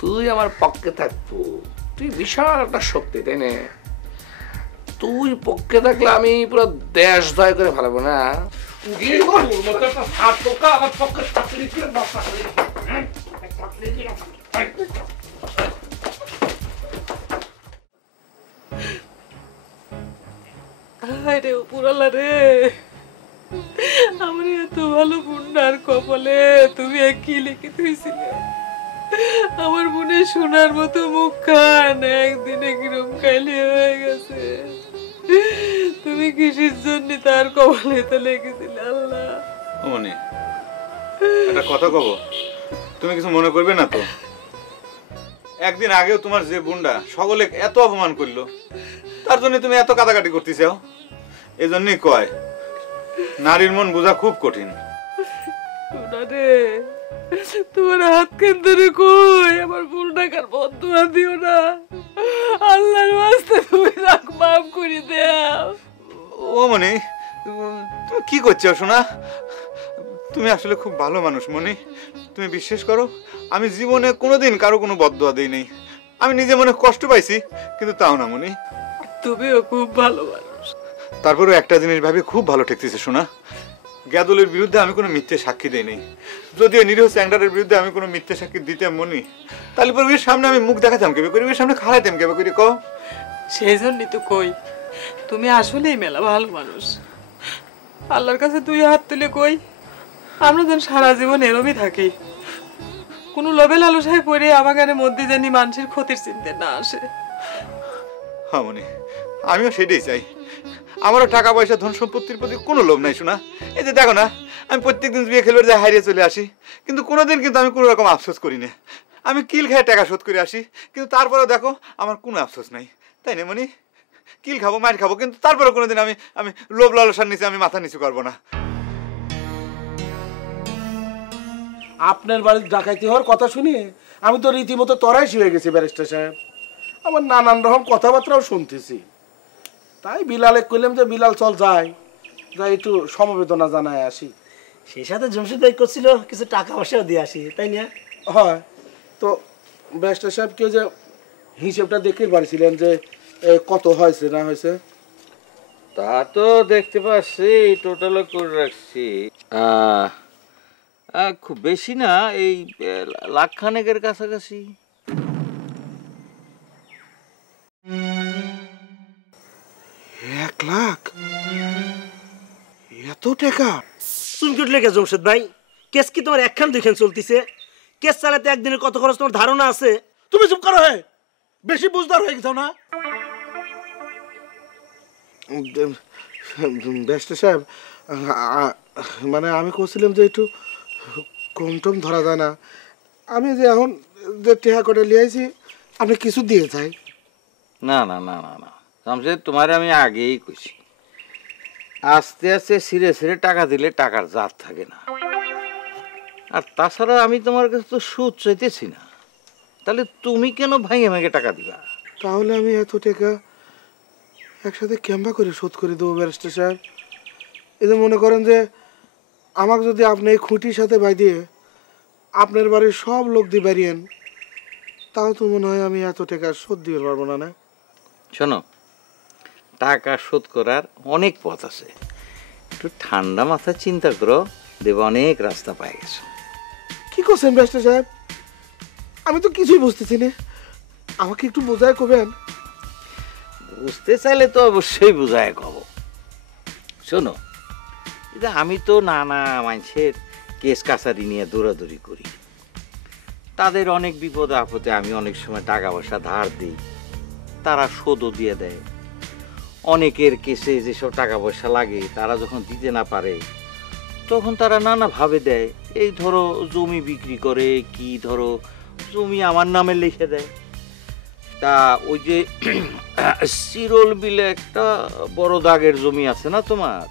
তুই আমার পক্ষে থাকবো, তুই বিশাল একটা শক্তি, তাই না? তুই পক্ষে থাকলে আমি পুরো দেশ জয় করে ফেলাবো না? রে উপরালা রে, আমার এত ভালো বুন্ডার কপালে তুমি কি লিখে দিয়েছিলে? আমার বোনের শোনার মতো মুখ খান একদিনে কিরম কাইলে হয়ে গেছে। তুমি কিসের জন্য তার কপালে তো লিখেছিলে? আল্লাহ মনে একটা কথা কব, তুমি কিছু মনে করবে না তো? একদিন আগেও তোমার যে বোনটা সকলে এত অপমান করলো, তার জন্য তুমি এত কাটাকাটি করতে চাও? এই জন্যই কয় নারীর মন বোঝা খুব কঠিন। তোমার হাত কেন্দ্রে কই, আমার ভুল টাকার বদুয়া দিও না, আল্লাহর ওয়াস্তে তুমি রাখ মাফ করে দাও। ও মনি, তুমি কি করছো শোনা? তুমি আসলে খুব ভালো মানুষ মনি, তুমি বিশ্বাস করো আমি জীবনে কোনোদিন কারো কোনো বদদোয়া দেই নাই। আমি নিজে মনে কষ্ট পাইছি, কিন্তু তাও না মনি। তুমিও খুব ভালো মানুষ। তারপরেও একটা জিনিস ভাবি খুব ভালো ঠেকতেছে শোনা, গ্যাদলের বিরুদ্ধে আমি কোনো মিথ্যে সাক্ষী দেই নাই। যদিও নিরীহ স্যাংডারের বিরুদ্ধে আমি কোনো মিথ্যে সাক্ষী দিতাম মনি, তাহলে পরিবের সামনে আমি মুখ দেখাতাম কেবে, পরিবের সামনে খাড়াইতাম কেবে করে কও? সেই জন্যই তো কই তুমি আসলেই মেলা ভালো মানুষ। আল্লাহর কাছে তুই হাত তুলে কই আমরা যেন সারা জীবন এরমই থাকি, কোনো লোভে লালসায় পড়ে আমাদের মধ্যে জানি মানুষের ক্ষতির চিন্তা না আসে। হ্যাঁ মনি, আমিও সেটাই চাই। আমারও টাকা পয়সা ধন সম্পত্তির প্রতি কোনো লোভ নাই শোনা। এই যে দেখো না, আমি প্রত্যেকদিন বিয়ে খেলবার যায় হারিয়ে চলে আসি, কিন্তু কোনোদিন কিন্তু আমি কোনো রকম আফসোস করি না। আমি কিল খেয়ে টাকা শোধ করে আসি, কিন্তু তারপরেও দেখো আমার কোনো আফসোস নাই, তাই না মনি? কিল খাবো, মার খাবো, কিন্তু তারপরেও কোনোদিন আমি আমি লোভ লালসার নিচে আমি মাথা নিচু করবো না। আপনার বাড়ির ডাকাইতি হওয়ার কথা শুনে আমি তো রীতিমতো তরাইশি হয়ে গেছি ব্যারিস্টার সাহেব। আমার নানান রকম কথাবার্তাও শুনতেছি, তাই বিলালে কইলাম যে বিলাল চল যাই একটু সমবেদনা জানায় আসি। সেই সাথে জমশিদ ভাই করছিল কিছু টাকা পয়সাও দিয়ে আসি, তাই না? হয় তো ব্যারিস্টার সাহেব কেউ যে হিসেবটা দেখে পারছিলেন যে কত হয়েছে না হয়েছে? তা তো দেখতে পাচ্ছি, টোটালও করে রাখছি। খুব বেশি না, এই লাখখানেকের কাছাকাছি। 1 লাখ? এত টাকা? তুমি কি উঠলে কে জমশেদ ভাই? কেস কি তোমার একখান দুইখান চলতেছে? কেস চালাতে একদিনের কত খরচ তোমার ধারণা আছে? তুমি চুপ করো, হে বেশি বুঝদার হয়ে গেছো না? ব্যারিস্টার সাহেব, মানে আমি কইছিলাম যে একটু কম টম ধরা যায় না? আমি যে এখন যে টেহা করে লিয়েছি আপনি কিছু দিয়ে যাই। না না না না না শামশেদ, তোমার আমি আগেই কইছি, আস্তে আস্তে সিরে সিরে টাকা দিলে টাকার জাত থাকে না। আর তাছাড়া আমি তোমার কাছে তো সুদ চাইতেছি না, তাহলে তুমি কেন ভাঙে ভাঙে টাকা দিবা? তাহলে আমি এত টাকা একসাথে ক্যাম্বা করে শোধ করে দেবো ব্যারিস্টার সাহেব। এই যে মনে করেন যে আমাকে যদি আপনি এই খুঁটির সাথে দিয়ে আপনার বাড়ির সব লোক দিয়ে বাড়িয়েন, তাও তো মনে হয় আমি এত টাকা শোধ দিতে পারবো না। না শোনো, টাকা শোধ করার অনেক পথ আছে, একটু ঠান্ডা মাথায় চিন্তা করো, দেব অনেক রাস্তা পাই গেছো। কি করছেন ব্যারিস্টার সাহেব? আমি তো কিছুই বুঝতেছি না, আমাকে একটু বোঝায় কবেন? বুঝতে চাইলে তো অবশ্যই বুঝায় কব। শোনো, এটা আমি তো নানা মানুষের কেস কাছারি নিয়ে দৌড়াদৌড়ি করি, তাদের অনেক বিপদ আপদে আমি অনেক সময় টাকা পয়সা ধার দিই, তারা শোধও দিয়ে দেয়। অনেকের কেসে যেসব টাকা পয়সা লাগে তারা যখন দিতে না পারে তখন তারা নানাভাবে দেয়। এই ধরো জমি বিক্রি করে, কি ধরো জমি আমার নামে লিখে দেয়। তা ওই যে সিরোল বিলে একটা বড় দাগের জমি আছে না তোমার?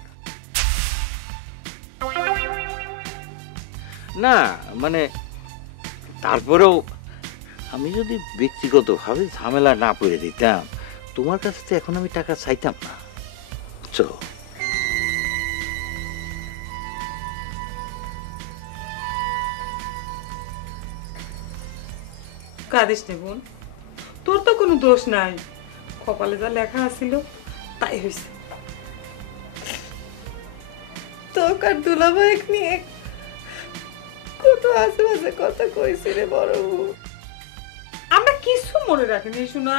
না মানে তারপরেও আমি যদি ব্যক্তিগতভাবে ঝামেলা না পড়ে দিতাম, তোমার কাছে তো এখন আমি টাকা চাইতাম না। চলো, কাঁদিস নে বোন, তোর তো কোনো দোষ নাই, কপালে যা লেখা আছিল তাই হয়েছে। তোকার দুলাভাইক নিয়ে কত আশেপাশে কথা কইছি রে বড়, আমরা কিছু মনে রাখিনি শোনা,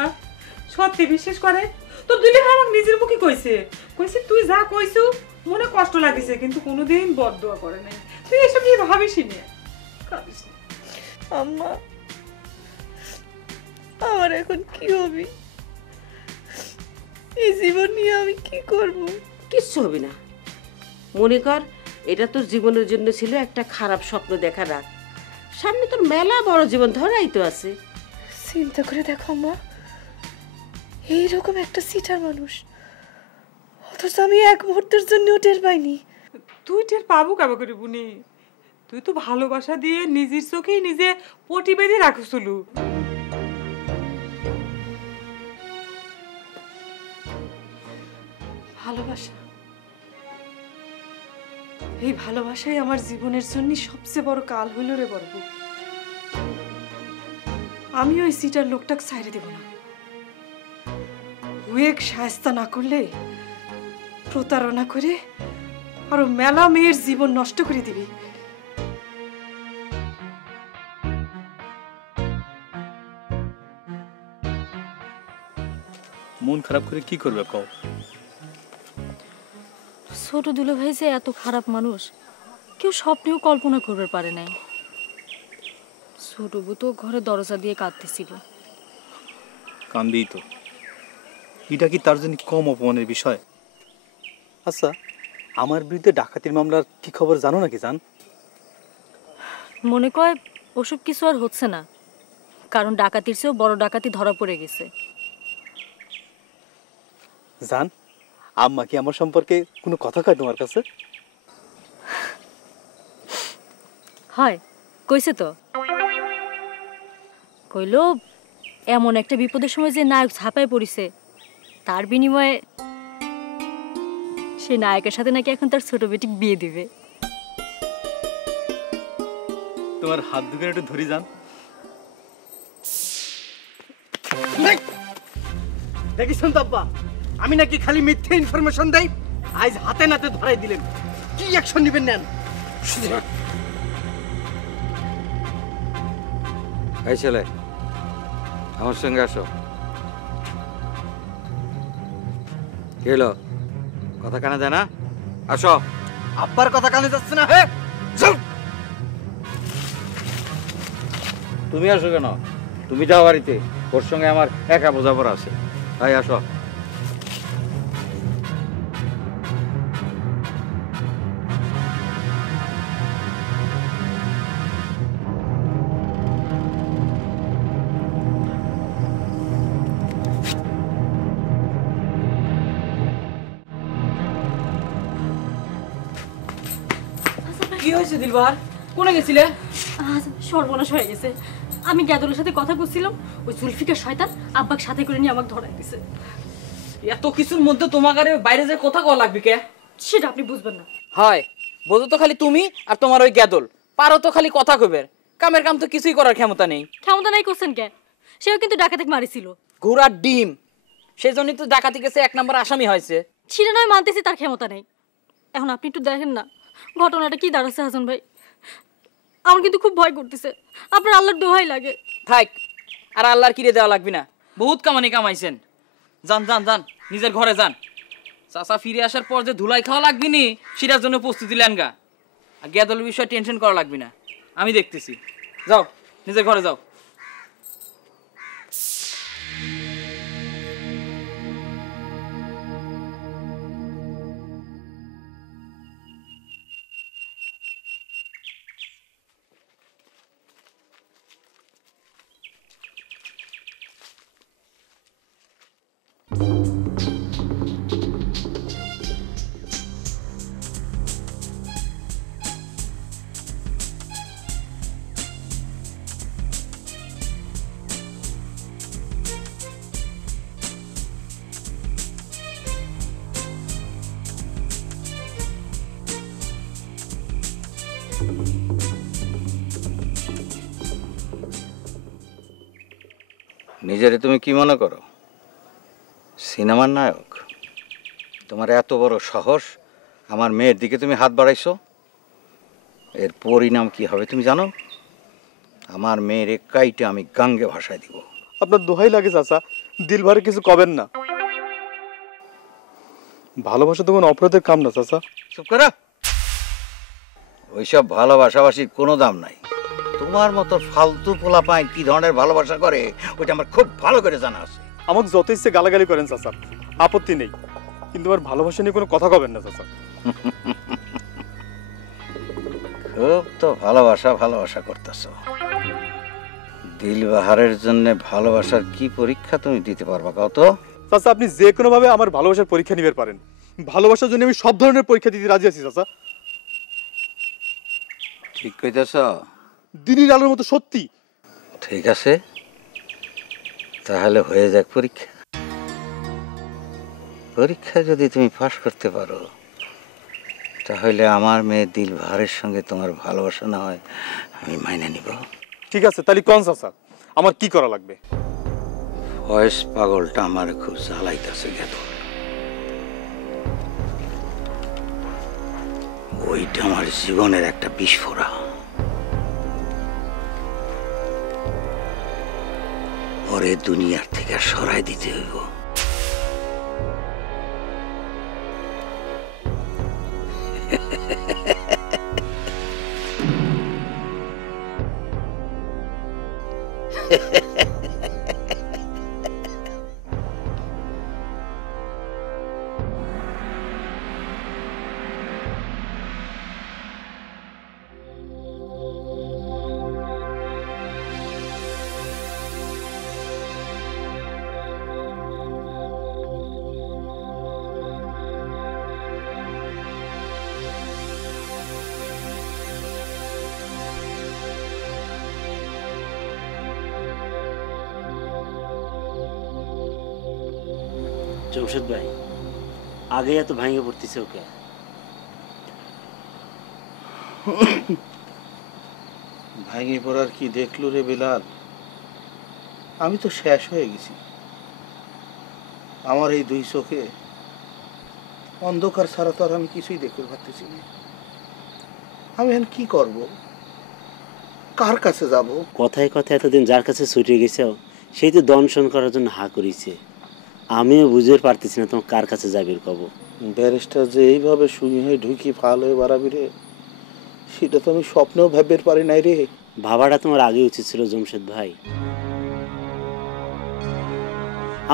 সত্যি বিশ্বাস করে। তোর দুলাভাই আমাকে নিজের মুখে কইছে, কইছে তুই যা কইছু মনে কষ্ট লাগিছে, কিন্তু কোনোদিন বদদোয়া করে নাই। তুই এসব নিয়ে ভাবিসই না, কাঁদিস না। আম্মা, আমার এখন কি হবে? এই জীবন নিয়ে আমি কি করব? কিচ্ছু হবে না। মনে কর এটা তোর জীবনের জন্য ছিল একটা খারাপ স্বপ্ন দেখা রাত, সামনে তোর মেলা বড় জীবন ধরাই তো আছে। চিন্তা করে দেখো মা, এইরকম একটা সিটার মানুষ, অথচ আমি এক মুহূর্তের জন্য টের পাইনি। তুই টের পাবো কাবা করে বুনি? তুই তো ভালোবাসা দিয়ে নিজের চোখেই নিজে পটি বেঁধে রাখছিল। ভালোবাসা, এই ভালোবাসাই আমার জীবনের জন্য সবচেয়ে বড় কাল হইল রে বড়। আমি ওই সিটার লোকটাকে ছাইড়ে দেব না। ওয়েক শায়েস্তা না করলে প্রতারণা করে আরো মেলা মেয়ের জীবন নষ্ট করে দিবি। মন খারাপ করে কি করবে কও? ছোট দুলাভাই যে এত খারাপ মানুষ কেউ স্বপ্নেও কল্পনা করবে পারে নাই। ছোট বউ তো ঘরে দরজা দিয়ে কাঁদতেছিল। কান্দি তো, এটা কি তার জন্য কম অপমানের বিষয়? আচ্ছা, আমার বিরুদ্ধে ডাকাতির মামলার কি খবর জানো নাকি? জান মনে কয় ওসব কিছু আর হচ্ছে না, কারণ ডাকাতির চেয়েও বড় ডাকাতি ধরা পড়ে গেছে। জান, আম্মা কি আমার সম্পর্কে কোনো কথা কয় তোমার কাছে? হয়, কইছে তো। কইল এমন একটা বিপদের সময় যে নায়ক ঝাঁপায় পড়িছে, তার বিনিময়ে সে নায়কের সাথে নাকি এখন তার ছোট বেটি বিয়ে দিবে। তোমার হাত দুটো একটু ধরি যান। দেখিছেন তো আব্বা, আমি নাকি খালি মিথ্যে ইনফরমেশন দেই, আজ হাতে নাতে ধরাই দিলেন। কি অ্যাকশন নেবেন নেন। এই ছেলে, আমার সঙ্গে আসো। কি হলো, কথা কানে দেয় না? আসো। আব্বার কথা কানে যাচ্ছে না? হে চল। তুমি আসো কেন? তুমি যাও বাড়িতে, ওর সঙ্গে আমার একা বোঝাপড়া আছে। তাই আসো। কি হয়েছে দিলবার? কোনে গেছিলে? সর্বনাশ হয়ে গেছে। আমি গ্যাদলের সাথে কথা বলছিলাম, ওই জুলফিকার শয়তান আব্বাক সাথে করে নিয়ে আমাকে ধরাই দিছে। এত কিছুর মধ্যে তোমাকে বাইরে যে কথা কওয়া লাগবে কে? সেটা আপনি বুঝবেন না। হয়, বোঝো তো খালি তুমি আর তোমার ওই গ্যাদল। পারো তো খালি কথা কইবে, কামের কাম তো কিছুই করার ক্ষমতা নেই। ক্ষমতা নাই করছেন কে? সেও কিন্তু ডাকাতি মারিছিল। ঘোড়ার ডিম, সেজন্যই তো ডাকাতি কেসে 1 নম্বর আসামি হয়েছে। ছিঁড়ে নয় মানতেছি তার ক্ষমতা নেই। এখন আপনি একটু দেখেন না ঘটনাটা কি দাঁড়াচ্ছে হাসান ভাই। আমার কিন্তু খুব ভয় করতেছে, আপনার আল্লাহর দোহাই লাগে। থাক, আর আল্লাহর কিরে দেওয়া লাগবে না, বহুত কামানি কামাইছেন। যান যান যান, নিজের ঘরে যান। চাচা ফিরে আসার পর যে ধুলাই খাওয়া লাগবে নি, সেটার জন্য প্রস্তুতি নেন গা। আর গ্যাদলের বিষয়ে টেনশন করা লাগবে না, আমি দেখতেছি। যাও, নিজের ঘরে যাও। নিজেরে তুমি কি মনে করো, সিনেমার নায়ক? তোমার এত বড় সাহস, আমার মেয়ের দিকে তুমি হাত বাড়াইছো। এর পরিণাম কি হবে তুমি জানো? আমার মেয়ের কাইটে আমি গাঙ্গে ভাসায় দিব। আপনার দোহাই লাগে চাচা, দিলভারে কিছু কবেন না। ভালোবাসা তো কোনো অপরাধের কাম না চাচা। চুপ করা। ওইসব ভালোবাসাবাসির কোনো দাম নাই। তোমার মতো ফালতু পোলা পায় কি ধরনের ভালোবাসা করে ওইটা আমার খুব ভালো করে জানা আছে। আমাকে যত ইচ্ছে গালাগালি করেন চাচা, আপত্তি নেই, কিন্তু আমার ভালোবাসা নিয়ে কোনো কথা কবেন না চাচা। খুব তো ভালোবাসা ভালোবাসা করতেছ। দিলবাহারের জন্য ভালোবাসার কি পরীক্ষা তুমি দিতে পারবা কত? চাচা আপনি যে কোনো ভাবে আমার ভালোবাসার পরীক্ষা নিতে পারেন। ভালোবাসার জন্য আমি সব ধরনের পরীক্ষা দিতে রাজি আছি চাচা। ঠিক কইতেছ? দিনের আলোর মতো সত্যি। ঠিক আছে, তাহলে হয়ে যাক পরীক্ষা। পরীক্ষা যদি তুমি পাস করতে পারো তাহলে আমার মেয়ে দিলবাহারের সঙ্গে তোমার ভালোবাসা না হয় আমি মাইনে নিব। ঠিক আছে, তাহলে কোন চাচা আমার কি করা লাগবে? ভয়েস পাগলটা আমার খুব জ্বালাইতেছে গেল। ওইটা আমার জীবনের একটা বিস্ফোরা। পরে দুনিয়ার থেকে সরাই দিতে হইব। জমশেদ ভাই, আগে এত ভাঙে পড়তেছে ওকে? ভাঙে পড়ার কি দেখলো রে বেলাল? আমি তো শেষ হয়ে গেছি। আমার এই দুই চোখে অন্ধকার ছাড়া তো আর আমি কিছুই দেখতে পারতেছি না। আমি এখন কি করব? কার কাছে যাব? কথায় কথায় এতদিন যার কাছে ছুটে গেছে সেই তো দংশন করার জন্য হা করেছে। আমিও বুঝতে পারতেছি না তোমার কার কাছে যাবে কব। ব্যারিস্টার যে এইভাবে সুই হয়ে ঢুকি ফাল হয়ে বাড়াবি রে, সেটা তো আমি স্বপ্নেও ভাবতে পারি নাই রে। ভাবাটা তোমার আগে উচিত ছিল জমশেদ ভাই।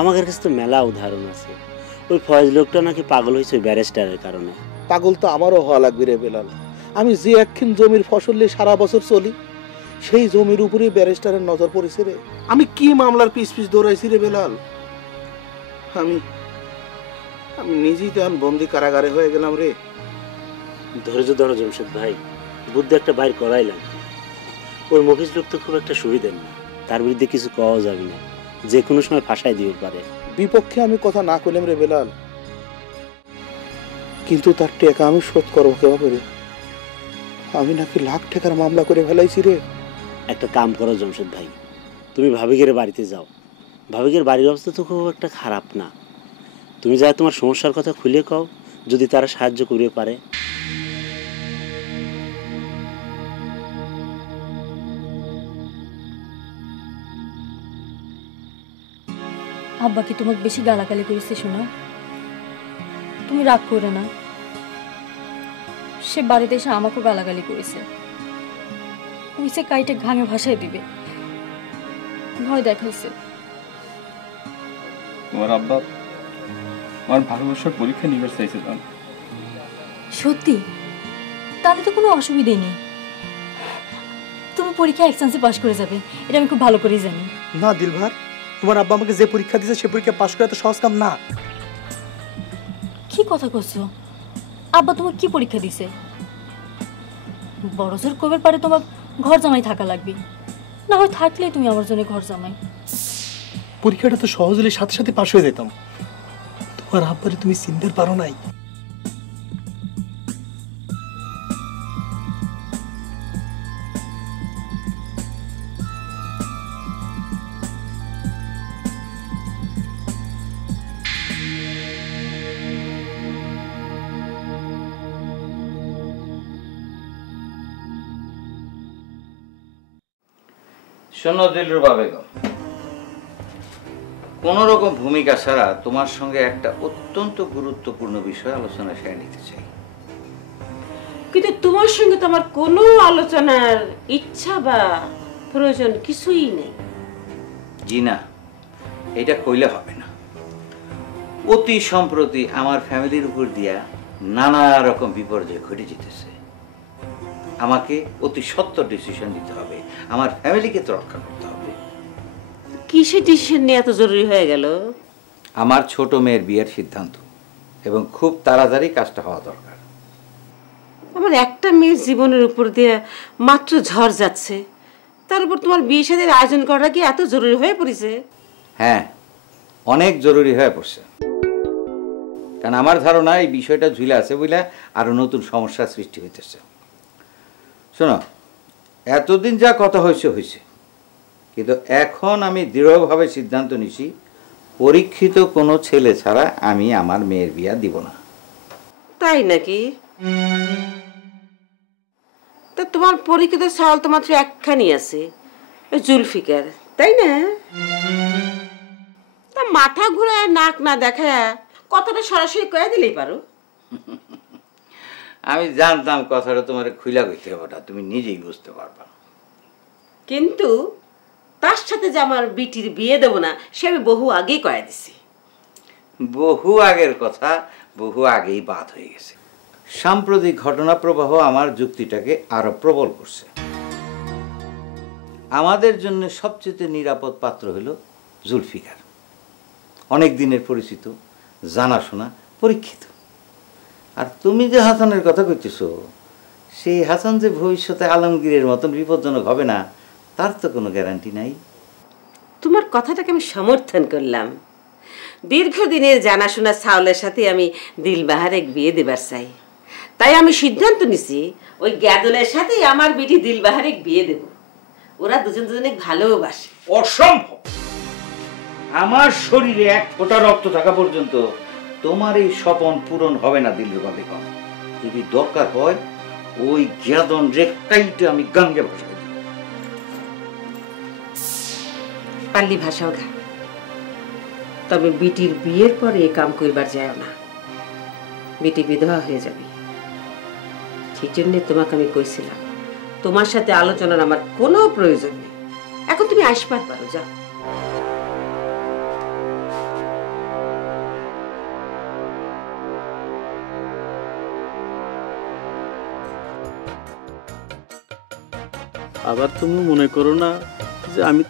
আমাদের কাছে তো মেলা উদাহরণ আছে। ওই ফয়েজ লোকটা নাকি পাগল হয়েছে ওই ব্যারিস্টারের কারণে। পাগল তো আমারও হওয়া লাগবে রে বেলাল। আমি যে একখিন জমির ফসল নিয়ে সারা বছর চলি, সেই জমির উপরে ব্যারিস্টারের নজর পড়েছে রে। আমি কি মামলার পিছ পিছ দৌড়াইছি রে বেলাল। আমি নিজেই তখন বন্দি কারাগারে হয়ে গেলাম রে। ধৈর্য ধরো জমশেদ ভাই, বুদ্ধি একটা বাইর করাই লাগবে। ওই মফিজ লোক তো খুব একটা সুবিধা না, তার বিরুদ্ধে কিছু কওয়া যাবে না, যে কোনো সময় ফাঁসাই দিতে পারে। বিপক্ষে আমি কথা না কইলাম রে বেলাল, কিন্তু তার টাকা আমি শোধ করবো কেভাবে রে? আমি নাকি লাখ টাকার মামলা করে ফেলাইছি রে। একটা কাম করো জমশেদ ভাই, তুমি ভাবিকের বাড়িতে যাও। ভাবিকের বাড়ির অবস্থা তো খুব একটা খারাপ না। তুমি যা তোমার সমস্যার কথা খুলে কও, যদি তারা সাহায্য করতে পারে। আব্বা কি তোমাকে বেশি গালাগালি করেছে শোনা? তুমি রাগ করে না। সে বাড়িতে এসে আমাকেও গালাগালি করেছে। ওই সে কাইটে ঘাঙে ভাসায় দিবে, ভয় দেখাইছে। তোমার আব্বা আমার ভালোবাসার পরীক্ষা নিবার চাইছিলাম। সত্যি? তাহলে তো কোনো অসুবিধাই নেই। তুমি পরীক্ষা এক চান্সে পাশ করে যাবে, এটা আমি খুব ভালো করেই জানি। না দিলভার, তোমার আব্বা আমাকে যে পরীক্ষা দিয়েছে সে পরীক্ষা পাশ করা তো সহজ কাম না। কি কথা করছো? আব্বা তোমার কি পরীক্ষা দিছে? বড় জোর কবের পারে তোমার ঘর জামাই থাকা লাগবে, না হয় থাকলেই তুমি আমার জন্য ঘর জামাই। পরীক্ষাটা তো সহজ হলে সাথে সাথে পাশ হয়ে যেতাম। তোমার আব্বারে তুমি চিনতে পারো নাই। শোনো দিলরুবা বেগম, কোন রকম ভূমিকা ছাড়া তোমার সঙ্গে একটা অত্যন্ত গুরুত্বপূর্ণ বিষয় আলোচনা সেরে নিতে চাই। কিন্তু তোমার সঙ্গে তো আমার কোনো আলোচনার ইচ্ছা বা প্রয়োজন কিছুই নেই। জি না, এটা কইলে হবে না। অতি সম্প্রতি আমার ফ্যামিলির উপর দিয়া নানা রকম বিপর্যয় ঘটে যেতেছে। আমাকে অতি সত্বর ডিসিশন নিতে হবে, আমার ফ্যামিলিকে তো রক্ষা করতে হবে। কিসের ডিসিশন নিয়ে এত জরুরি হয়ে গেল? আমার ছোট মেয়ের বিয়ের সিদ্ধান্ত, এবং খুব তাড়াতাড়ি কাজটা হওয়া দরকার। আমার একটা মেয়ের জীবনের উপর দিয়ে মাত্র ঝড় যাচ্ছে, তার উপর তোমার বিয়ে শাদীর আয়োজন করাটা কি এত জরুরি হয়ে পড়েছে? হ্যাঁ, অনেক জরুরি হয়ে পড়ছে। কারণ আমার ধারণা এই বিষয়টা ঝুলে আছে বলে আরো নতুন সমস্যার সৃষ্টি হইতেছে। শোনো, এতদিন যা কথা হয়েছে, কিন্তু এখন আমি দৃঢ়ভাবে সিদ্ধান্ত নিছি, পরীক্ষিত কোনো ছেলে ছাড়া আমি আমার মেয়ের বিয়া দিব না। তাই নাকি? তা তোমার পরীক্ষিত সাল তো মাত্র একখানি আছে, জুলফিকার, তাই না? তা মাথা ঘুরায় নাক না দেখায় কথাটা সরাসরি কয়ে দিলেই পারো। আমি জানতাম কথাটা তোমার খুইলা কইতে হবে না, তুমি নিজেই বুঝতে পারবা। কিন্তু তার সাথে যে আমার বিটির বিয়ে দেবো না সে আমি বহু আগেই কয়ে দিছি। বহু আগের কথা বহু আগেই বাদ হয়ে গেছে। সাম্প্রতিক ঘটনা প্রবাহ আমার যুক্তিটাকে আরো প্রবল করছে। আমাদের জন্য সবচেয়ে নিরাপদ পাত্র হলো জুলফিকার। অনেক দিনের পরিচিত, জানাশোনা, পরীক্ষিত। আর তুমি যে হাসানের কথা কইতেছো, সেই হাসান যে ভবিষ্যতে আলমগীরের মতন বিপজ্জনক হবে না তার তো কোনো গ্যারান্টি নাই। তোমার কথাটাকে আমি সমর্থন করলাম। দীর্ঘদিনের জানাশোনা সাউলের সাথে আমি দিলবাহারের বিয়ে দেবার চাই, তাই আমি সিদ্ধান্ত নিছি ওই গ্যাদলের সাথেই আমার বিটি দিলবাহারের বিয়ে দেব। ওরা দুজন দুজনে ভালোবাসে। অসম্ভব! আমার শরীরে এক ফোঁটা রক্ত থাকা পর্যন্ত তোমার এই স্বপন পূরণ হবে না দিলরুবা বেগম। যদি দরকার হয় ওই গ্যাদন রেখাইতে আমি গঙ্গে ভাসাই দিব। পাল্লি ভাষাও ঘা, তবে বিটির বিয়ের পরে এ কাম করবার যায় না, বিটি বিধবা হয়ে যাবে। সেই জন্য তোমাকে আমি কইছিলাম তোমার সাথে আলোচনার আমার কোনো প্রয়োজন নেই। এখন তুমি আসবার পারো, যাও। আবার তুমি মনে করো না যে আমি